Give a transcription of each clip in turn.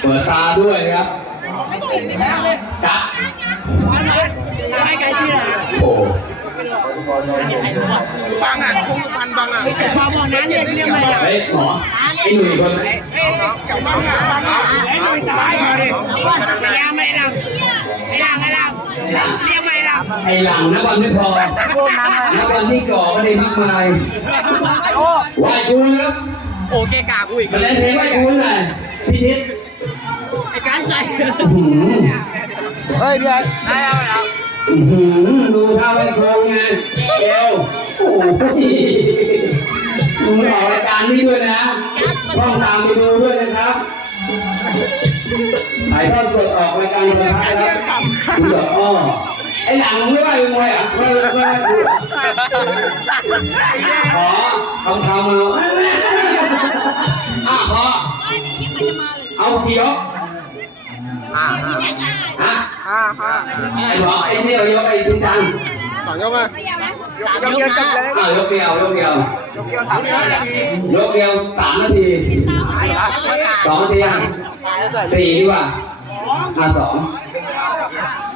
เปิดตาด้วยครับจับให้ใครชื่ออะไรโอ้บังอะคงพันบังอะพอบอกนั้นเรียกเรียกมาเฮ้ยหมอไอ้หนุ่ยคนไหนบังอะบังอะไอ้หนุ่ยตายมาดิยาไม่หลับไอ้หลังไอ้หลังเรียกไม่หลับไอ้หลังนักบอลไม่พอนักบอลที่ก่อก็ได้มากมายไหวกูนะครับโอเคกากูอีกมาเล่นเพลงไหวกูหน่อยพี่ทิศไอ้ การใส่อื้อหือเฮ้ยเดือนได้แล้วแล้วอื้อหือดูท่าไหวครูไงเกลโอ้โหมึงออกรายการนี้ด้วยนะต้องตามไปดูด้วยนะครับถ่ายทอดสดออกรายการสุดท้ายแล้วคุณบอกอ้อไอ้หลังมึงไม่ไหวมึงไหวอะไม่ไม่ไม่ไม่ขอทำทำเอาอะพอเอาเขียว อ่าฮะอ่าอ่าไอ้บอกไอ้เนี่ยยกไอ้จริงจังสองยกมายกเดียวจบเลยอ้ายกเดียวยกเดียวยกเดียวสามนาทียกเดียวสามนาทีสองนาทียังสี่ดีกว่าอะสอง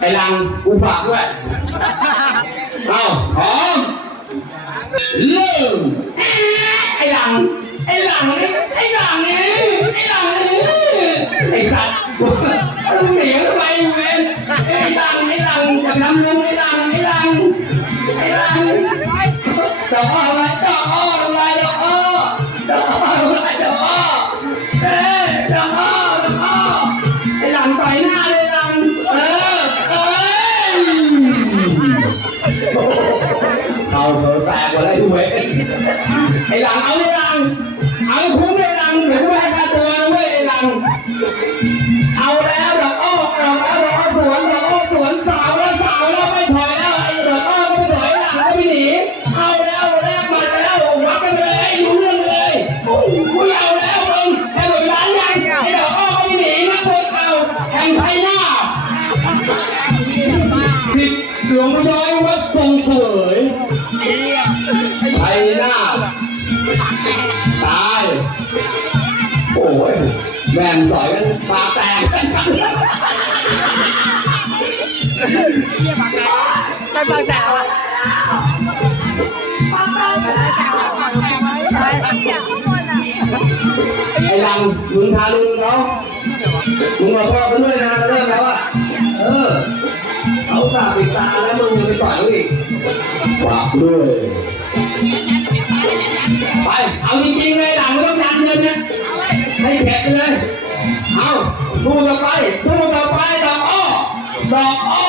ไอ้ลังกูฝากด้วยเอาพร้อมเริ่มไอ้ลังไอ้ลังนี่ไอ้ลังนี่ไอ้ลังนี่ไอ้สัตว์ มึงหนีทำไมเว้ยไอ้ลังไอ้ลังจะนำลงไอ้ลังไอ้ลังไอ้ลังดอกอ้ออะไรดอกอ้ออะไรดอกอ้อดอกอ้ออะไรดอกอ้อเอ้ดอกอ้อดอกอ้อไอ้ลังต่อยหน้าเลยลังเออเอ้ยเขาเธอแตกหมดเลยทุเว้ยไอ้หลังเอาไอ้หลังเอาให้คุ้ม หลวงพ่อย้อยวัดทรงเสวยไทยหน้าตาย โอ้ยแม่งสอยกันปากแตกไปฟังแต่ว่าไอ้ลังมึงทารุณเขามึงมาพ่อกันด้วยนะเริ่มแล้วอะเออ เขาตาปิดตาแล้วมึงยังไปต่อยเขาอีกฝากด้วย ไป เอาจริงๆเลยหลังไม่ต้องการเงินนะ ให้แขกไปเลย เอาสู้ต่อไปสู้ต่อไปดอกอ้อดอกอ้อ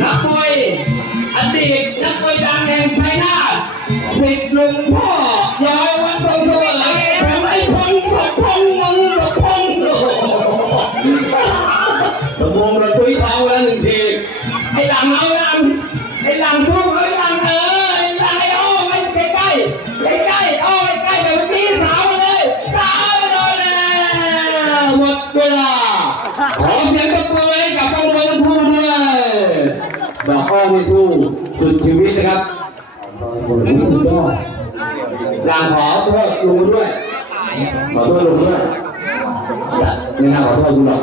นักมวยอดีตนักมวยดังแห่งไทยนาทสิทธิ์หลวงพ่อย้อยวั ระทุยเท้าแล้วหนึ่งทีไอ้หลังเอาหลังไอ้หลังทุกไอ้หลังเออไอ้ลังไอ้อ้อไม่ใกล้ใกล้ใกล้ใกล้อ้อใกล้ๆแบบนี้สาวเลยสาวเลยหมดเวลาขอเสียงตบมือให้กับนักมวยทั้งคู่ด้วยดอกอ้อไม่ทู่สุดชีวิตนะครับสุดยอดหลังขอโทษลุงด้วยขอโทษลุงด้วยไม่น่าขอโทษลุงหรอก